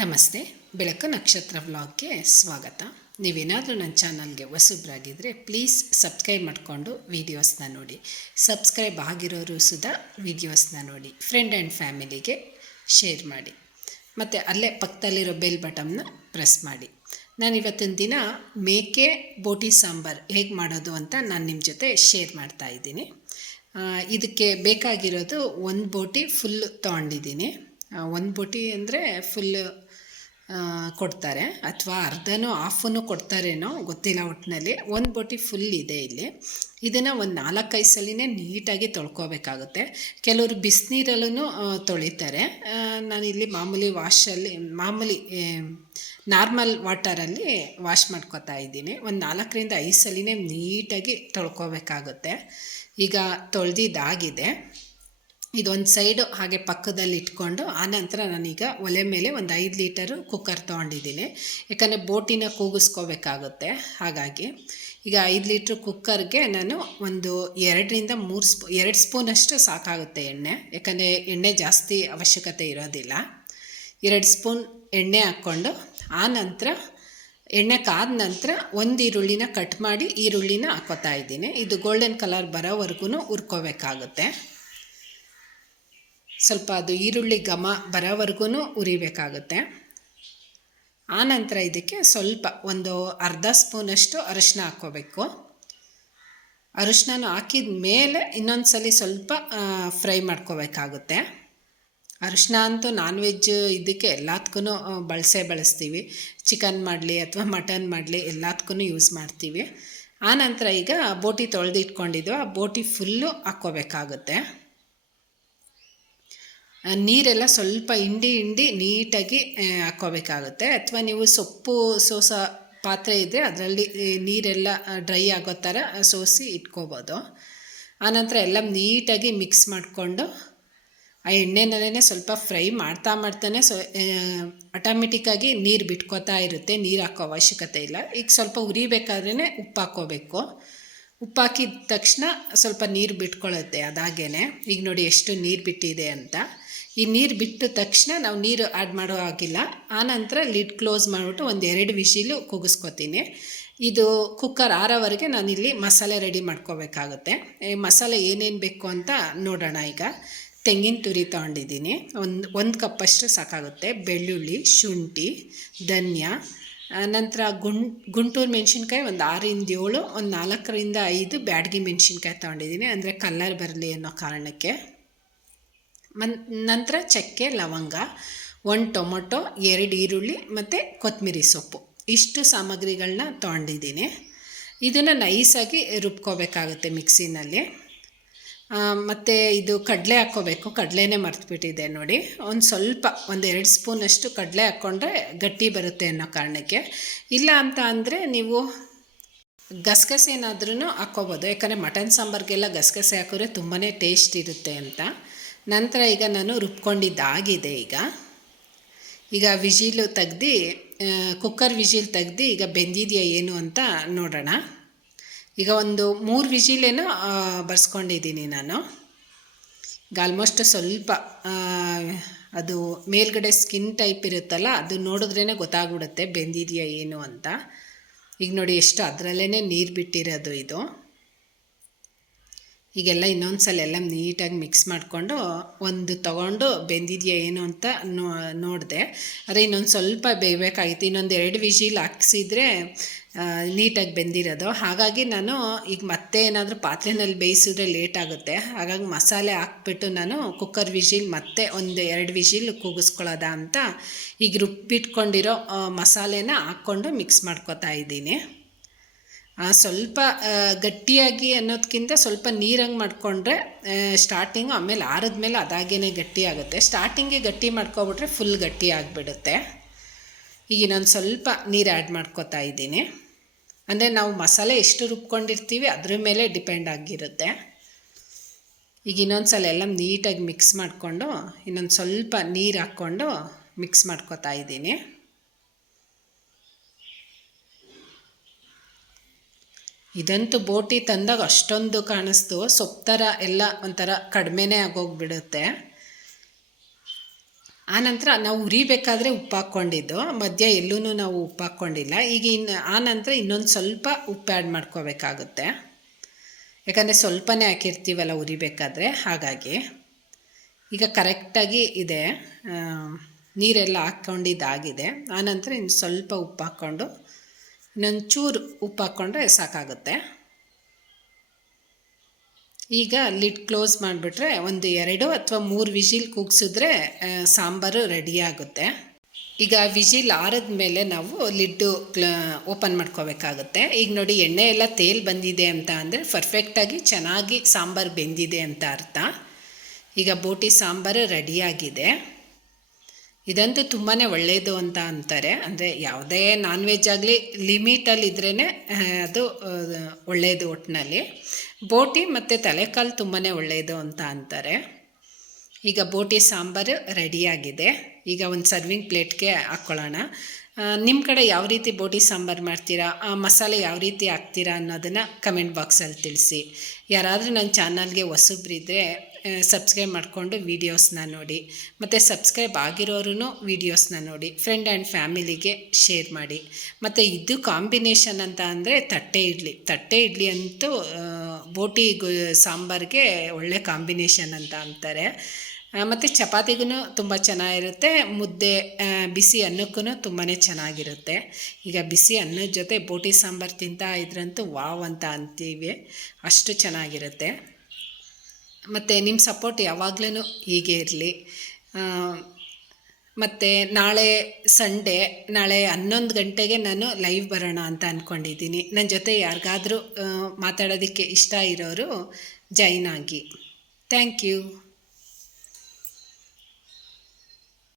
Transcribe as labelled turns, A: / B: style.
A: ನಮಸ್ತೆ, ಬೆಳಕು ನಕ್ಷತ್ರ ವ್ಲಾಗ್ಗೆ ಸ್ವಾಗತ. ನೀವೇನಾದರೂ ನನ್ನ ಚಾನಲ್ಗೆ ಹೊಸಬ್ರಾಗಿದ್ದರೆ ಪ್ಲೀಸ್ ಸಬ್ಸ್ಕ್ರೈಬ್ ಮಾಡಿಕೊಂಡು ವೀಡಿಯೋಸ್ನ ನೋಡಿ. ಸಬ್ಸ್ಕ್ರೈಬ್ ಆಗಿರೋರು ಸುಧಾ ವೀಡಿಯೋಸ್ನ ನೋಡಿ, ಫ್ರೆಂಡ್ ಆ್ಯಂಡ್ ಫ್ಯಾಮಿಲಿಗೆ ಶೇರ್ ಮಾಡಿ. ಮತ್ತು ಅಲ್ಲೇ ಪಕ್ಕದಲ್ಲಿರೋ ಬೆಲ್ ಬಟಮ್ನ ಪ್ರೆಸ್ ಮಾಡಿ. ನಾನು ಇವತ್ತಿನ ದಿನ ಮೇಕೆ, ಬೋಟಿ ಸಾಂಬಾರು ಹೇಗೆ ಮಾಡೋದು ಅಂತ ನಾನು ನಿಮ್ಮ ಜೊತೆ ಶೇರ್ ಮಾಡ್ತಾ ಇದ್ದೀನಿ. ಇದಕ್ಕೆ ಬೇಕಾಗಿರೋದು ಒಂದು ಬೋಟಿ ಫುಲ್ ತೊಗೊಂಡಿದ್ದೀನಿ. ಒಂದು ಬೋಟಿ ಅಂದರೆ ಫುಲ್ ಕೊಡ್ತಾರೆ ಅಥವಾ ಅರ್ಧನೂ ಹಾಫನ್ನು ಕೊಡ್ತಾರೇನೋ ಗೊತ್ತಿಲ್ಲ ಒಟ್ಟಿನಲ್ಲಿ ಒಂದು ಬೋಟಿ ಫುಲ್ ಇದೆ ಇಲ್ಲಿ. ಇದನ್ನು ಒಂದು ನಾಲ್ಕೈದು ಸಲಿನೇ ನೀಟಾಗಿ ತೊಳ್ಕೊಬೇಕಾಗುತ್ತೆ. ಕೆಲವರು ಬಿಸಿನೀರಲ್ಲೂ ತೊಳಿತಾರೆ. ನಾನಿಲ್ಲಿ ಮಾಮೂಲಿ ವಾಶಲ್ಲಿ, ಮಾಮೂಲಿ ನಾರ್ಮಲ್ ವಾಟರಲ್ಲಿ ವಾಶ್ ಮಾಡ್ಕೊತಾ ಇದ್ದೀನಿ. ಒಂದು ನಾಲ್ಕರಿಂದ ಐದು ಸಲಿನೇ ನೀಟಾಗಿ ತೊಳ್ಕೊಬೇಕಾಗುತ್ತೆ. ಈಗ ತೊಳೆದಿದ್ದಾಗಿದೆ. ಇದೊಂದು ಸೈಡು ಹಾಗೆ ಪಕ್ಕದಲ್ಲಿ ಇಟ್ಕೊಂಡು ಆನಂತರ ನಾನೀಗ ಒಲೆ ಮೇಲೆ ಒಂದು ಐದು ಲೀಟರು ಕುಕ್ಕರ್ ತೊಗೊಂಡಿದ್ದೀನಿ. ಯಾಕಂದರೆ ಬೋಟಿನ ಕೂಗಿಸ್ಕೋಬೇಕಾಗುತ್ತೆ. ಹಾಗಾಗಿ ಈಗ ಐದು ಲೀಟ್ರ್ ಕುಕ್ಕರ್ಗೆ ನಾನು ಒಂದು ಎರಡರಿಂದ ಮೂರು ಸ್ಪೂ, ಎರಡು ಸ್ಪೂನಷ್ಟು ಸಾಕಾಗುತ್ತೆ ಎಣ್ಣೆ. ಯಾಕಂದರೆ ಎಣ್ಣೆ ಜಾಸ್ತಿ ಅವಶ್ಯಕತೆ ಇರೋದಿಲ್ಲ. ಎರಡು ಸ್ಪೂನ್ ಎಣ್ಣೆ ಹಾಕ್ಕೊಂಡು ಆ ನಂತರ ಎಣ್ಣೆ ಕಾದ ನಂತರ ಒಂದು ಈರುಳ್ಳಿನ ಕಟ್ ಮಾಡಿ ಈರುಳ್ಳಿನ ಹಾಕೋತಾ ಇದ್ದೀನಿ. ಇದು ಗೋಲ್ಡನ್ ಕಲರ್ ಬರೋವರೆಗೂ ಹುರ್ಕೋಬೇಕಾಗುತ್ತೆ. ಸ್ವಲ್ಪ ಅದು ಈರುಳ್ಳಿ ಘಮ ಬರೋವರೆಗೂ ಉರಿಬೇಕಾಗುತ್ತೆ. ಆನಂತರ ಇದಕ್ಕೆ ಸ್ವಲ್ಪ ಒಂದು ಅರ್ಧ ಸ್ಪೂನಷ್ಟು ಅರಿಶಿನ ಹಾಕ್ಕೋಬೇಕು. ಅರಿಶಿನ ಹಾಕಿದ ಮೇಲೆ ಇನ್ನೊಂದು ಸಲ ಸ್ವಲ್ಪ ಫ್ರೈ ಮಾಡ್ಕೋಬೇಕಾಗುತ್ತೆ. ಅರಿಶಿನ ಅಂತೂ ನಾನ್ ವೆಜ್ ಇದಕ್ಕೆ ಎಲ್ಲದಕ್ಕೂ ಬಳಸೇ ಬಳಸ್ತೀವಿ. ಚಿಕನ್ ಮಾಡಲಿ ಅಥವಾ ಮಟನ್ ಮಾಡಲಿ ಎಲ್ಲದಕ್ಕೂ ಯೂಸ್ ಮಾಡ್ತೀವಿ. ಆನಂತರ ಈಗ ಬೋಟಿ ತೊಳೆದಿಟ್ಕೊಂಡಿದ್ದು, ಆ ಬೋಟಿ ಫುಲ್ಲು ಹಾಕ್ಕೋಬೇಕಾಗುತ್ತೆ. ನೀರೆಲ್ಲ ಸ್ವಲ್ಪ ಹಿಂಡಿ ಹಿಂಡಿ ನೀಟಾಗಿ ಹಾಕ್ಕೋಬೇಕಾಗುತ್ತೆ. ಅಥವಾ ನೀವು ಸೊಪ್ಪು, ಸೋಸ ಪಾತ್ರೆ ಇದ್ದರೆ ಅದರಲ್ಲಿ ನೀರೆಲ್ಲ ಡ್ರೈ ಆಗೋ ಥರ ಸೋಸಿ ಇಟ್ಕೋಬೋದು. ಆನಂತರ ಎಲ್ಲ ನೀಟಾಗಿ ಮಿಕ್ಸ್ ಮಾಡಿಕೊಂಡು, ಆ ಎಣ್ಣೆನಲ್ಲೇ ಸ್ವಲ್ಪ ಫ್ರೈ ಮಾಡ್ತಾ ಮಾಡ್ತಾನೆ ಸೊ ಆಟೋಮೆಟಿಕ್ಕಾಗಿ ನೀರು ಬಿಟ್ಕೋತಾ ಇರುತ್ತೆ. ನೀರು ಹಾಕೋ ಅವಶ್ಯಕತೆ ಇಲ್ಲ. ಈಗ ಸ್ವಲ್ಪ ಉರಿಬೇಕಾದ್ರೇ ಉಪ್ಪು ಹಾಕ್ಕೋಬೇಕು. ಉಪ್ಪು ಹಾಕಿದ ತಕ್ಷಣ ಸ್ವಲ್ಪ ನೀರು ಬಿಟ್ಕೊಳ್ಳುತ್ತೆ ಅದಾಗೇ ಈಗ ನೋಡಿ ಎಷ್ಟು ನೀರು ಬಿಟ್ಟಿದೆ ಅಂತ. ಈ ನೀರು ಬಿಟ್ಟ ತಕ್ಷಣ ನಾವು ನೀರು ಆ್ಯಡ್ ಮಾಡೋ ಆಗಿಲ್ಲ ಆನಂತರ ಲಿಡ್ ಕ್ಲೋಸ್ ಮಾಡಿಬಿಟ್ಟು ಒಂದು ಎರಡು ವಿಷಿಲು ಕೂಗಿಸ್ಕೊತೀನಿ. ಇದು ಕುಕ್ಕರ್ ಆರೋವರೆಗೆ ನಾನಿಲ್ಲಿ ಮಸಾಲೆ ರೆಡಿ ಮಾಡ್ಕೋಬೇಕಾಗುತ್ತೆ. ಮಸಾಲೆ ಏನೇನು ಬೇಕು ಅಂತ ನೋಡೋಣ ಈಗ. ತೆಂಗಿನ ತುರಿ ತೊಗೊಂಡಿದ್ದೀನಿ. ಒಂದು ಒಂದು ಕಪ್ಪಷ್ಟು ಸಾಕಾಗುತ್ತೆ. ಬೆಳ್ಳುಳ್ಳಿ, ಶುಂಠಿ, ಧನ್ಯ. ನಂತರ ಗುಂ, ಗುಂಟೂರು ಮೆಣಸಿನ್ಕಾಯಿ ಒಂದು ಆರಿಂದ ಏಳು, ಒಂದು ನಾಲ್ಕರಿಂದ ಐದು ಬ್ಯಾಡಗಿ ಮೆಣಸಿನ್ಕಾಯಿ ತೊಗೊಂಡಿದ್ದೀನಿ. ಅಂದರೆ ಕಲ್ಲರ್ ಬರಲಿ ಅನ್ನೋ ಕಾರಣಕ್ಕೆ. ಮನ್, ನಂತರ ಚಕ್ಕೆ, ಲವಂಗ, ಒಂದು ಟೊಮೊಟೊ, ಎರಡು ಈರುಳ್ಳಿ ಮತ್ತು ಕೊತ್ತಂಬರಿ ಸೊಪ್ಪು. ಇಷ್ಟು ಸಾಮಗ್ರಿಗಳನ್ನ ತೊಗೊಂಡಿದ್ದೀನಿ. ಇದನ್ನು ನೈಸಾಗಿ ರುಬ್ಕೋಬೇಕಾಗುತ್ತೆ ಮಿಕ್ಸಿನಲ್ಲಿ. ಮತ್ತು ಇದು ಕಡಲೆ ಹಾಕ್ಕೋಬೇಕು. ಕಡಲೆನೇ ಮರ್ತುಬಿಟ್ಟಿದೆ ನೋಡಿ. ಒಂದು ಸ್ವಲ್ಪ, ಒಂದು ಎರಡು ಸ್ಪೂನಷ್ಟು ಕಡಲೆ ಹಾಕ್ಕೊಂಡ್ರೆ ಗಟ್ಟಿ ಬರುತ್ತೆ ಅನ್ನೋ ಕಾರಣಕ್ಕೆ. ಇಲ್ಲ ಅಂತ ಅಂದರೆ ನೀವು ಗಸಗಸೆ ಏನಾದ್ರೂ ಹಾಕ್ಕೋಬೋದು. ಯಾಕಂದರೆ ಮಟನ್ ಸಾಂಬಾರಿಗೆಲ್ಲ ಗಸಗಸೆ ಹಾಕಿದ್ರೆ ತುಂಬಾ ಟೇಸ್ಟ್ ಇರುತ್ತೆ ಅಂತ. ನಂತರ ಈಗ ನಾನು ರುಬ್ಕೊಂಡಿದ್ದಾಗಿದೆ ಈಗ. ಈಗ ವಿಜಿಲು ತೆಗ್ದು ಕುಕ್ಕರ್ ವಿಜಿಲ್ ತೆಗ್ದು ಈಗ ಬೆಂದಿದೆಯಾ ಏನು ಅಂತ ನೋಡೋಣ. ಈಗ ಒಂದು ಮೂರು ವಿಜಿಲೇನೋ ಬರ್ಸ್ಕೊಂಡಿದ್ದೀನಿ ನಾನು. ಈಗ ಆಲ್ಮೋಸ್ಟ್ ಸ್ವಲ್ಪ ಅದು ಮೇಲ್ಗಡೆ ಸ್ಕಿನ್ ಟೈಪ್ ಇರುತ್ತಲ್ಲ, ಅದು ನೋಡಿದ್ರೇ ಗೊತ್ತಾಗ್ಬಿಡುತ್ತೆ ಬೆಂದಿದೆಯಾ ಏನು ಅಂತ. ಈಗ ನೋಡಿ, ಎಷ್ಟು ಅದರಲ್ಲೇ ನೀರು ಬಿಟ್ಟಿರೋದು ಇದು. ಈಗೆಲ್ಲ ಇನ್ನೊಂದು ಸಲ ಎಲ್ಲ ನೀಟಾಗಿ ಮಿಕ್ಸ್ ಮಾಡಿಕೊಂಡು ಒಂದು ತಗೊಂಡು ಬೆಂದಿದೆಯಾ ಏನು ಅಂತ ನೋಡಿದೆ. ಆದರೆ ಇನ್ನೊಂದು ಸ್ವಲ್ಪ ಬೇಯಬೇಕಾಗಿತ್ತು. ಇನ್ನೊಂದು ಎರಡು ವಿಜಿಲ್ ಹಾಕ್ಸಿದ್ರೆ ನೀಟಾಗಿ ಬೆಂದಿರೋದು. ಹಾಗಾಗಿ ನಾನು ಈಗ ಮತ್ತೆ ಏನಾದರೂ ಪಾತ್ರೆನಲ್ಲಿ ಬೇಯಿಸಿದ್ರೆ ಲೇಟ್ ಆಗುತ್ತೆ. ಹಾಗಾಗಿ ಮಸಾಲೆ ಹಾಕ್ಬಿಟ್ಟು ನಾನು ಕುಕ್ಕರ್ ವಿಜಿಲ್ ಮತ್ತೆ ಒಂದು ಎರಡು ವಿಜಿಲ್ ಕೂಗಿಸ್ಕೊಳ್ಳೋದ ಅಂತ ಈಗ ರುಬ್ಬಿಟ್ಕೊಂಡಿರೋ ಮಸಾಲೆನ ಹಾಕ್ಕೊಂಡು ಮಿಕ್ಸ್ ಮಾಡ್ಕೋತಾ ಇದ್ದೀನಿ. ಸ್ವಲ್ಪ ಗಟ್ಟಿಯಾಗಿ ಅನ್ನೋದಕ್ಕಿಂತ ಸ್ವಲ್ಪ ನೀರಂಗೆ ಮಾಡಿಕೊಂಡ್ರೆ ಸ್ಟಾರ್ಟಿಂಗು ಆಮೇಲೆ ಆರಿದ್ಮೇಲೆ ಅದಾಗೇ ಗಟ್ಟಿ ಆಗುತ್ತೆ. ಸ್ಟಾರ್ಟಿಂಗಿಗೆ ಗಟ್ಟಿ ಮಾಡ್ಕೊಬಿಟ್ರೆ ಫುಲ್ ಗಟ್ಟಿ ಆಗಿಬಿಡುತ್ತೆ. ಈಗ ಇನ್ನೊಂದು ಸ್ವಲ್ಪ ನೀರು ಆ್ಯಡ್ ಮಾಡ್ಕೋತಾ ಇದ್ದೀನಿ. ಅಂದರೆ ನಾವು ಮಸಾಲೆ ಎಷ್ಟು ರುಬ್ಕೊಂಡಿರ್ತೀವಿ ಅದ್ರ ಮೇಲೆ ಡಿಪೆಂಡ್ ಆಗಿರುತ್ತೆ. ಈಗ ಇನ್ನೊಂದು ಸಲ ಎಲ್ಲ ನೀಟಾಗಿ ಮಿಕ್ಸ್ ಮಾಡಿಕೊಂಡು, ಇನ್ನೊಂದು ಸ್ವಲ್ಪ ನೀರು ಹಾಕ್ಕೊಂಡು ಮಿಕ್ಸ್ ಮಾಡ್ಕೊತಾ ಇದ್ದೀನಿ. ಇದಂತೂ ಬೋಟಿ ತಂದಾಗ ಅಷ್ಟೊಂದು ಕಾಣಿಸ್ತು. ಸೊಪ್ಪು ಥರ ಎಲ್ಲ ಒಂಥರ ಕಡಿಮೆನೇ ಆಗೋಗ್ಬಿಡುತ್ತೆ. ಆನಂತರ ನಾವು ಉರಿಬೇಕಾದ್ರೆ ಉಪ್ಪು ಹಾಕ್ಕೊಂಡಿದ್ದು ಮಧ್ಯ ಎಲ್ಲೂ ನಾವು ಉಪ್ಪು ಹಾಕ್ಕೊಂಡಿಲ್ಲ ಈಗ ಇನ್ನು ಆನಂತರ ಇನ್ನೊಂದು ಸ್ವಲ್ಪ ಉಪ್ಪು ಆ್ಯಡ್ ಮಾಡ್ಕೋಬೇಕಾಗುತ್ತೆ. ಯಾಕಂದರೆ ಸ್ವಲ್ಪನೇ ಹಾಕಿರ್ತೀವಲ್ಲ ಉರಿಬೇಕಾದ್ರೆ. ಹಾಗಾಗಿ ಈಗ ಕರೆಕ್ಟಾಗಿ ಇದೆ. ನೀರೆಲ್ಲ ಹಾಕ್ಕೊಂಡಿದ್ದಾಗಿದೆ. ಆನಂತರ ಇನ್ನು ಸ್ವಲ್ಪ ಉಪ್ಪು ಹಾಕ್ಕೊಂಡು ಇನ್ನೊಂದು ಚೂರು ಉಪ್ಪು ಹಾಕ್ಕೊಂಡ್ರೆ ಸಾಕಾಗುತ್ತೆ. ಈಗ ಲಿಡ್ ಕ್ಲೋಸ್ ಮಾಡಿಬಿಟ್ರೆ ಒಂದು ಎರಡು ಅಥವಾ ಮೂರು ವಿಜಿಲ್ ಕೂಗ್ಸಿದ್ರೆ ಸಾಂಬಾರು ರೆಡಿ ಆಗುತ್ತೆ. ಈಗ ವಿಜಿಲ್ ಆರಿದ ಮೇಲೆ ನಾವು ಲಿಡ್ಡು ಓಪನ್ ಮಾಡ್ಕೋಬೇಕಾಗುತ್ತೆ. ಈಗ ನೋಡಿ, ಎಣ್ಣೆ ಎಲ್ಲ ತೇಲ್ ಬಂದಿದೆ ಅಂತ ಅಂದರೆ ಪರ್ಫೆಕ್ಟಾಗಿ ಚೆನ್ನಾಗಿ ಸಾಂಬಾರು ಬೆಂದಿದೆ ಅಂತ ಅರ್ಥ. ಈಗ ಬೋಟಿ ಸಾಂಬಾರು ರೆಡಿಯಾಗಿದೆ ಇದಂತೂ ತುಂಬಾ ಒಳ್ಳೆಯದು ಅಂತ ಅಂತಾರೆ. ಅಂದರೆ ಯಾವುದೇ ನಾನ್ ವೆಜ್ ಆಗಲಿ ಲಿಮಿಟಲ್ಲಿ ಇದ್ರೇ ಅದು ಒಳ್ಳೆಯದು ಒಟ್ಟಿನಲ್ಲಿ ಬೋಟಿ ಮತ್ತು ತಲೆಕಾಲು ತುಂಬಾ ಒಳ್ಳೆಯದು ಅಂತ ಅಂತಾರೆ. ಈಗ ಬೋಟಿ ಸಾಂಬಾರು ರೆಡಿಯಾಗಿದೆ ಈಗ ಒಂದು ಸರ್ವಿಂಗ್ ಪ್ಲೇಟ್ಗೆ ಹಾಕ್ಕೊಳ್ಳೋಣ ನಿಮ್ಮ ಕಡೆ ಯಾವ ರೀತಿ ಬೋಟಿ ಸಾಂಬಾರು ಮಾಡ್ತೀರಾ? ಆ, ಮಸಾಲೆ ಯಾವ ರೀತಿ ಹಾಕ್ತೀರಾ ಅನ್ನೋದನ್ನು ಕಮೆಂಟ್ ಬಾಕ್ಸಲ್ಲಿ ತಿಳಿಸಿ. ಯಾರಾದರೂ ನನ್ನ ಚಾನಲ್ಗೆ ಹೊಸಬ್ರಿದ್ದರೆ ಸಬ್ಸ್ಕ್ರೈಬ್ ಮಾಡಿಕೊಂಡು ವೀಡಿಯೋಸ್ನ ನೋಡಿ. ಮತ್ತು ಸಬ್ಸ್ಕ್ರೈಬ್ ಆಗಿರೋರು ವೀಡಿಯೋಸ್ನ ನೋಡಿ. ಫ್ರೆಂಡ್ ಆ್ಯಂಡ್ ಫ್ಯಾಮಿಲಿಗೆ ಶೇರ್ ಮಾಡಿ. ಮತ್ತು ಇದು ಕಾಂಬಿನೇಷನ್ ಅಂತ ಅಂದರೆ ತಟ್ಟೆ ಇಡ್ಲಿ. ತಟ್ಟೆ ಇಡ್ಲಿ ಅಂತೂ ಬೋಟಿ ಸಾಂಬಾರಿಗೆ ಒಳ್ಳೆ ಕಾಂಬಿನೇಷನ್ ಅಂತ ಅಂತಾರೆ. ಮತ್ತು ಚಪಾತಿಗೂ ತುಂಬ ಚೆನ್ನಾಗಿರುತ್ತೆ. ಮುದ್ದೆ ಬಿಸಿ ಅನ್ನಕ್ಕೂ ತುಂಬಾ ಚೆನ್ನಾಗಿರುತ್ತೆ. ಈಗ ಬಿಸಿ ಅನ್ನದ ಜೊತೆ ಬೋಟಿ ಸಾಂಬಾರು ತಿಂತಾ ಇದ್ರಂತೂ ವಾವ್ ಅಂತ ಅಂತೀವಿ. ಅಷ್ಟು ಚೆನ್ನಾಗಿರುತ್ತೆ. ಮತ್ತು ನಿಮ್ಮ ಸಪೋರ್ಟ್ ಯಾವಾಗಲೂ ಹೀಗೆ ಇರಲಿ. ಮತ್ತು ನಾಳೆ ಸಂಡೇ ನಾಳೆ ಹನ್ನೊಂದು ಗಂಟೆಗೆ ನಾನು ಲೈವ್ ಬರೋಣ ಅಂತ ಅಂದ್ಕೊಂಡಿದ್ದೀನಿ ನನ್ನ ಜೊತೆ ಯಾರಿಗಾದರೂ ಮಾತಾಡೋದಕ್ಕೆ ಇಷ್ಟ ಇರೋರು ಜಾಯಿನ್ ಆಗಿ. Thank you